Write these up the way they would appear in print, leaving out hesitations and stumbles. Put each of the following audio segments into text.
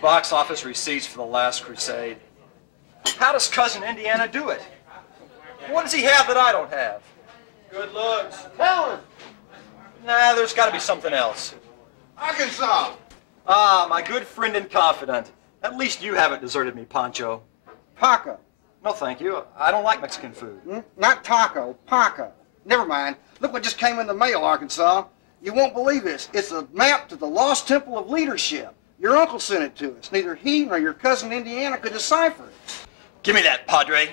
box office receipts for The Last Crusade. How does Cousin Indiana do it? What does he have that I don't have? Good looks. Talent. Nah, there's got to be something else. Arkansas. Ah, my good friend and confidant. At least you haven't deserted me, Pancho. Paca. No, thank you. I don't like Mexican food. Not taco, paca. Never mind. Look what just came in the mail, Arkansas. You won't believe this. It's a map to the Lost Temple of Leadership. Your uncle sent it to us. Neither he nor your cousin Indiana could decipher it. Give me that, Padre.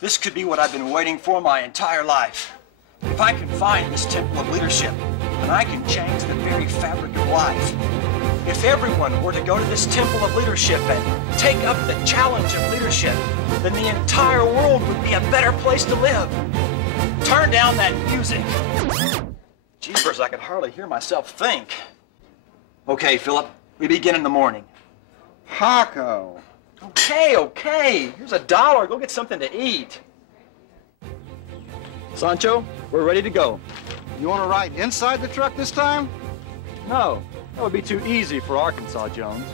This could be what I've been waiting for my entire life. If I can find this Temple of Leadership, then I can change the very fabric of life. If everyone were to go to this Temple of Leadership and take up the challenge of leadership, then the entire world would be a better place to live. Turn down that music. Jeepers, I could hardly hear myself think. Okay, Philip, we begin in the morning. Paco. Okay. Here's $1. Go get something to eat. Sancho, we're ready to go. You want to ride inside the truck this time? No, that would be too easy for Arkansas Jones.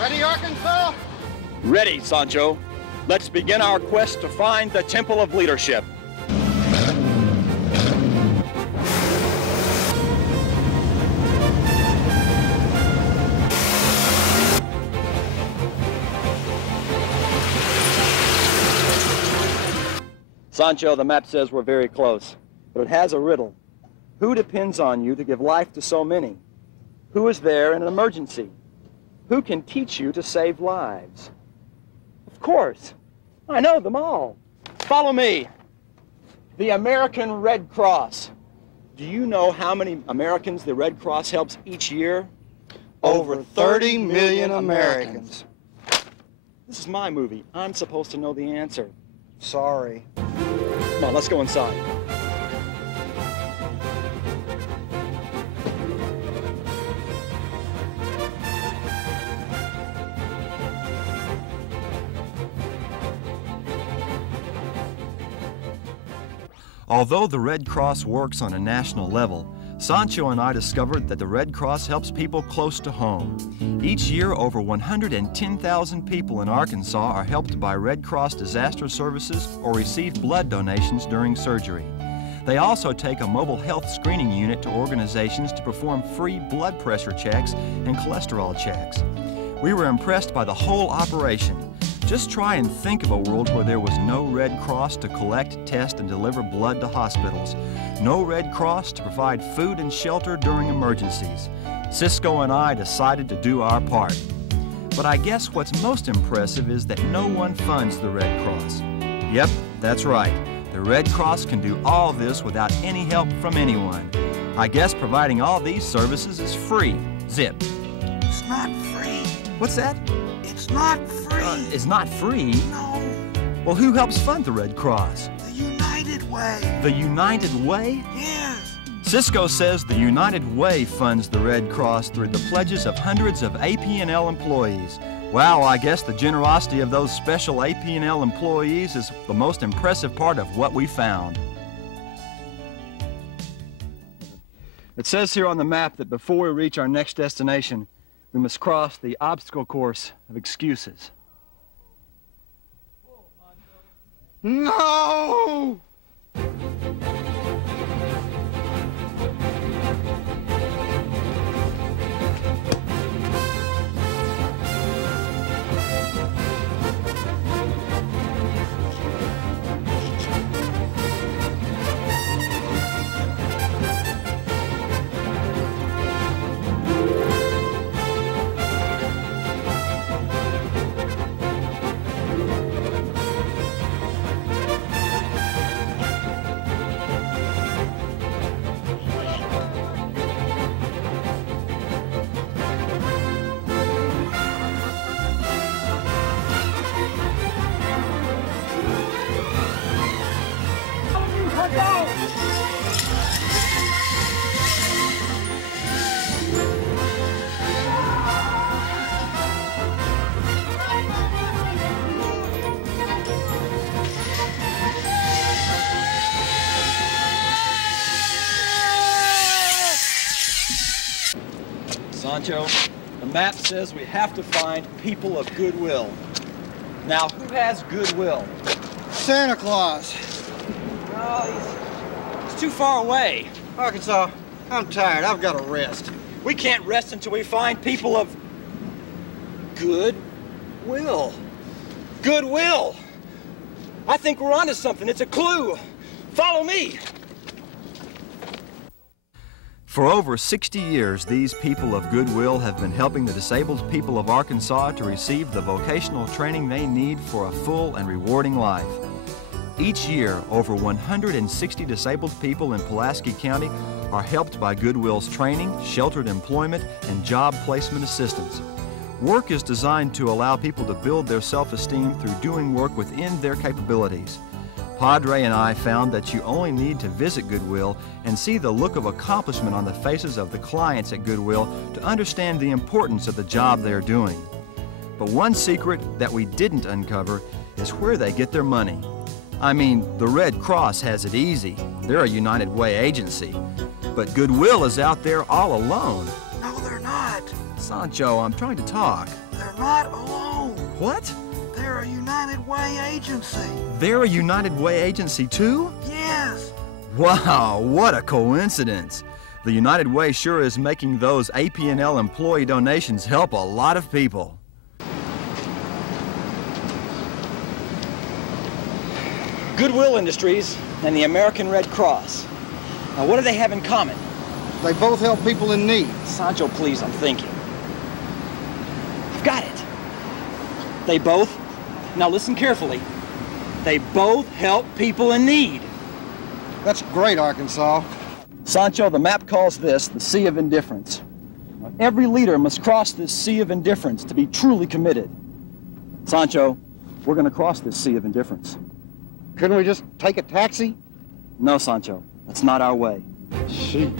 Ready, Arkansas? Ready, Sancho. Let's begin our quest to find the Temple of Leadership. Sancho, the map says we're very close, but it has a riddle. Who depends on you to give life to so many? Who is there in an emergency? Who can teach you to save lives? Of course, I know them all. Follow me. The American Red Cross. Do you know how many Americans the Red Cross helps each year? Over 30 million Americans. This is my movie. I'm supposed to know the answer. Sorry. Come on, let's go inside. Although the Red Cross works on a national level, Sancho and I discovered that the Red Cross helps people close to home. Each year, over 110,000 people in Arkansas are helped by Red Cross disaster services or receive blood donations during surgery. They also take a mobile health screening unit to organizations to perform free blood pressure checks and cholesterol checks. We were impressed by the whole operation. Just try and think of a world where there was no Red Cross to collect, test, and deliver blood to hospitals. No Red Cross to provide food and shelter during emergencies. Cisco and I decided to do our part. But I guess what's most impressive is that no one funds the Red Cross. Yep, that's right. The Red Cross can do all this without any help from anyone. I guess providing all these services is free. Zip. It's not free. What's that? It's not free. It's not free? No. Well, who helps fund the Red Cross? The United Way. The United Way? Yes. Cisco says the United Way funds the Red Cross through the pledges of hundreds of AP&L employees. Wow, I guess the generosity of those special AP&L employees is the most impressive part of what we found. It says here on the map that before we reach our next destination, we must cross the obstacle course of excuses. No! Sancho, the map says we have to find people of goodwill. Now, who has goodwill? Santa Claus. Oh, he's too far away. Arkansas, I'm tired. I've got to rest. We can't rest until we find people of goodwill. Goodwill! I think we're onto something. It's a clue. Follow me. For over 60 years, these people of goodwill have been helping the disabled people of Arkansas to receive the vocational training they need for a full and rewarding life. Each year, over 160 disabled people in Pulaski County are helped by Goodwill's training, sheltered employment, and job placement assistance. Work is designed to allow people to build their self-esteem through doing work within their capabilities. Padre and I found that you only need to visit Goodwill and see the look of accomplishment on the faces of the clients at Goodwill to understand the importance of the job they are doing. But one secret that we didn't uncover is where they get their money. I mean, the Red Cross has it easy. They're a United Way agency. But Goodwill is out there all alone. No, they're not. Sancho, I'm trying to talk. They're not alone. What? They're a United Way agency. They're a United Way agency too? Yes. Wow, what a coincidence. The United Way sure is making those AP&L employee donations help a lot of people. Goodwill Industries and the American Red Cross. Now, what do they have in common? They both help people in need. Sancho, please, I'm thinking. I've got it. They both, now listen carefully, they both help people in need. That's great, Arkansas. Sancho, the map calls this the Sea of Indifference. Now, every leader must cross this Sea of Indifference to be truly committed. Sancho, we're going to cross this Sea of Indifference. Couldn't we just take a taxi? No, Sancho, that's not our way. Shoot.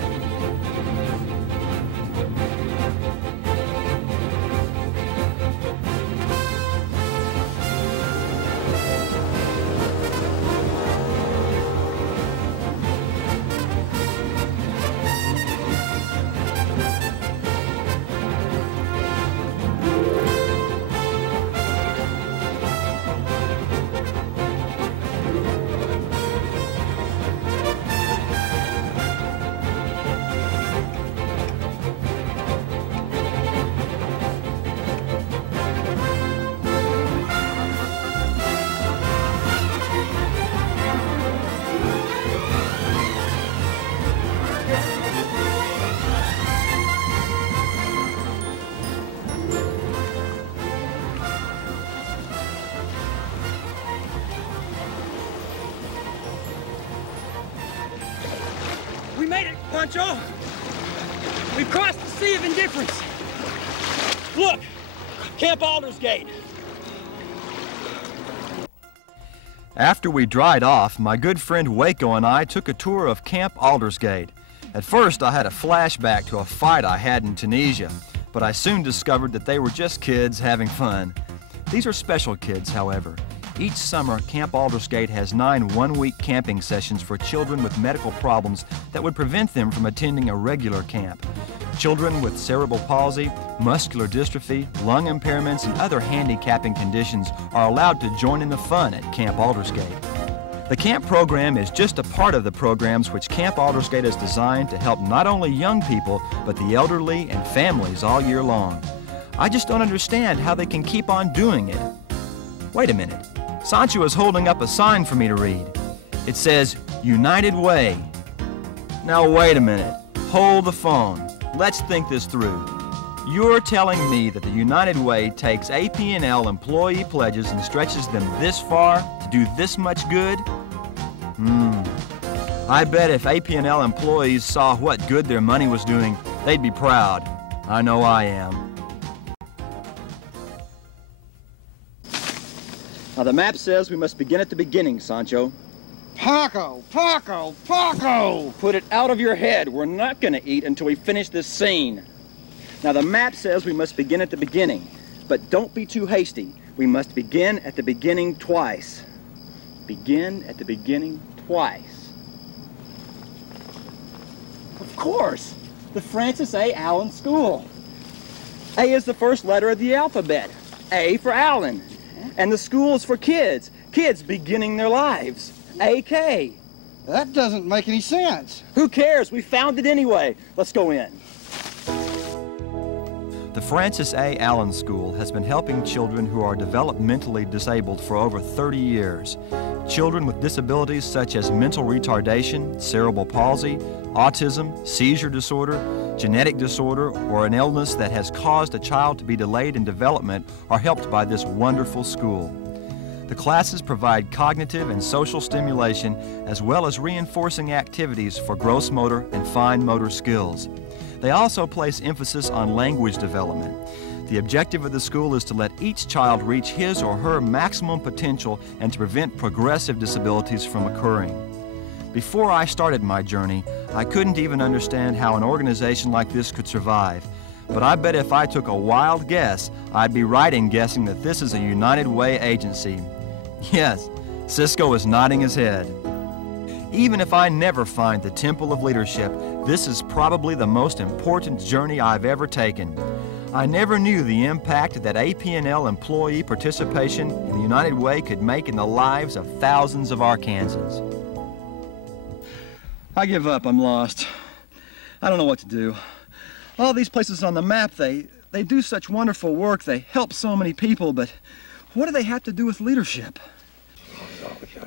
We made it, Pancho! We've crossed the Sea of Indifference. Look, Camp Aldersgate. After we dried off, my good friend Waco and I took a tour of Camp Aldersgate. At first, I had a flashback to a fight I had in Tunisia, but I soon discovered that they were just kids having fun. These are special kids, however. Each summer, Camp Aldersgate has 9 one-week camping sessions for children with medical problems that would prevent them from attending a regular camp. Children with cerebral palsy, muscular dystrophy, lung impairments, and other handicapping conditions are allowed to join in the fun at Camp Aldersgate. The camp program is just a part of the programs which Camp Aldersgate is designed to help not only young people, but the elderly and families all year long. I just don't understand how they can keep on doing it. Wait a minute. Sancho is holding up a sign for me to read. It says, United Way. Now wait a minute. Hold the phone. Let's think this through. You're telling me that the United Way takes AP&L employee pledges and stretches them this far to do this much good? I bet if AP&L employees saw what good their money was doing, they'd be proud. I know I am. Now the map says we must begin at the beginning, Sancho. Paco! Paco! Paco! Put it out of your head. We're not going to eat until we finish this scene. Now the map says we must begin at the beginning, but don't be too hasty. We must begin at the beginning twice. Begin at the beginning twice. Of course, the Francis A. Allen School. A is the first letter of the alphabet. A for Allen. And the school is for kids. Kids beginning their lives. AK. That doesn't make any sense. Who cares? We found it anyway. Let's go in. The Francis A. Allen School has been helping children who are developmentally disabled for over 30 years. Children with disabilities such as mental retardation, cerebral palsy, autism, seizure disorder, genetic disorder, or an illness that has caused a child to be delayed in development are helped by this wonderful school. The classes provide cognitive and social stimulation as well as reinforcing activities for gross motor and fine motor skills. They also place emphasis on language development. The objective of the school is to let each child reach his or her maximum potential and to prevent progressive disabilities from occurring. Before I started my journey, I couldn't even understand how an organization like this could survive. But I bet if I took a wild guess, I'd be right in guessing that this is a United Way agency. Yes, Cisco is nodding his head. Even if I never find the Temple of Leadership, this is probably the most important journey I've ever taken. I never knew the impact that AP&L employee participation in the United Way could make in the lives of thousands of Arkansans. I give up. I'm lost. I don't know what to do. All these places on the map, they do such wonderful work. They help so many people, but what do they have to do with leadership?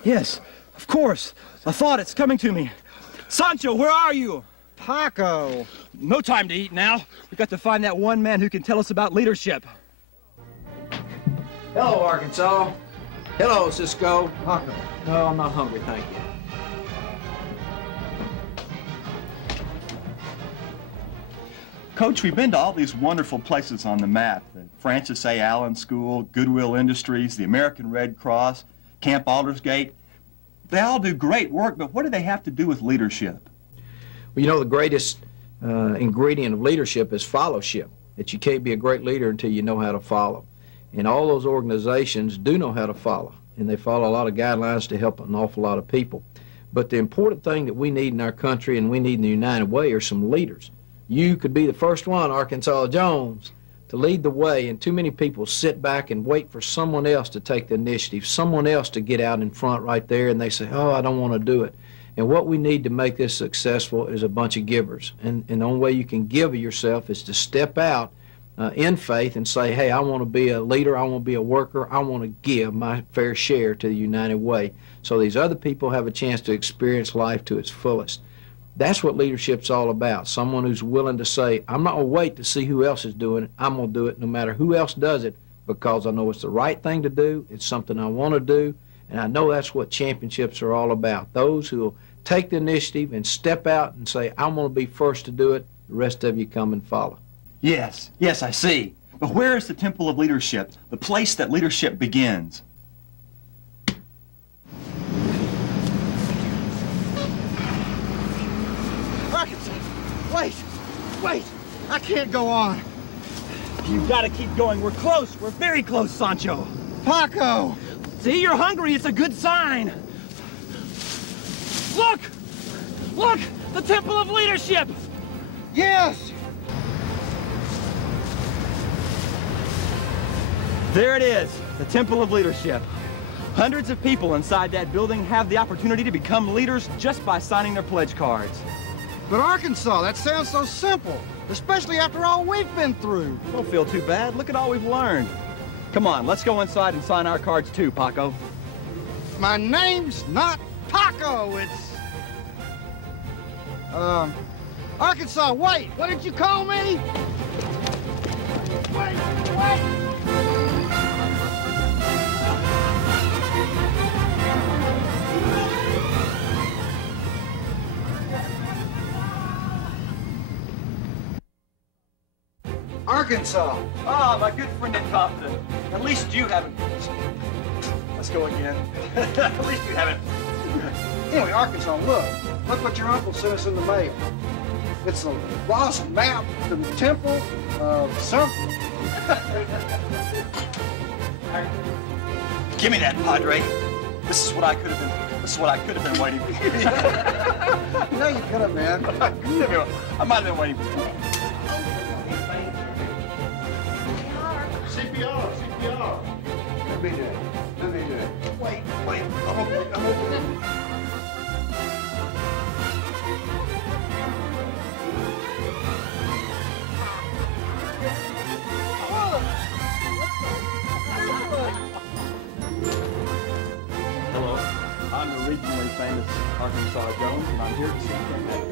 Yes, of course. A thought, it's coming to me. Sancho, where are you? Paco. No time to eat now. We've got to find that one man who can tell us about leadership. Hello, Arkansas. Hello, Cisco. Paco. No, I'm not hungry, thank you. Coach, we've been to all these wonderful places on the map. The Francis A. Allen School, Goodwill Industries, the American Red Cross, Camp Aldersgate. They all do great work, but what do they have to do with leadership? Well, you know, the greatest ingredient of leadership is fellowship, that you can't be a great leader until you know how to follow. And all those organizations do know how to follow, and they follow a lot of guidelines to help an awful lot of people. But the important thing that we need in our country and we need in the United Way are some leaders. You could be the first one, Arkansas Jones, to lead the way, and too many people sit back and wait for someone else to take the initiative, someone else to get out in front right there, and they say, oh, I don't want to do it. And what we need to make this successful is a bunch of givers. And the only way you can give of yourself is to step out in faith and say, hey, I want to be a leader, I want to be a worker, I want to give my fair share to the United Way so these other people have a chance to experience life to its fullest. That's what leadership's all about, someone who's willing to say, I'm not going to wait to see who else is doing it, I'm going to do it no matter who else does it because I know it's the right thing to do, it's something I want to do, and I know that's what championships are all about. Those who will take the initiative and step out and say, I'm going to be first to do it, the rest of you come and follow. Yes, I see. But where is the Temple of Leadership, the place that leadership begins? Arkansas, wait, I can't go on. You've got to keep going. We're close. We're very close, Sancho. Paco! See, you're hungry. It's a good sign. Look! Look! The Temple of Leadership! Yes! There it is, the Temple of Leadership. Hundreds of people inside that building have the opportunity to become leaders just by signing their pledge cards. But Arkansas, that sounds so simple, especially after all we've been through. Don't feel too bad. Look at all we've learned. Come on, let's go inside and sign our cards too, Paco. My name's not Paco, it's... Arkansas, wait! What did you call me? Wait! Arkansas! Ah, my good friend and confidant. At least you haven't... Let's go again. At least you haven't... Anyway, Arkansas, look what your uncle sent us in the mail. It's a lost map to the temple of something. Give me that, Padre. This is what I could have been. This is what I could have been waiting for. You know you could have, man. I might have been waiting for. me do it. Let me do it. Wait. I'm okay. Hello, I'm the regionally famous Arkansas Jones, and I'm here to see you.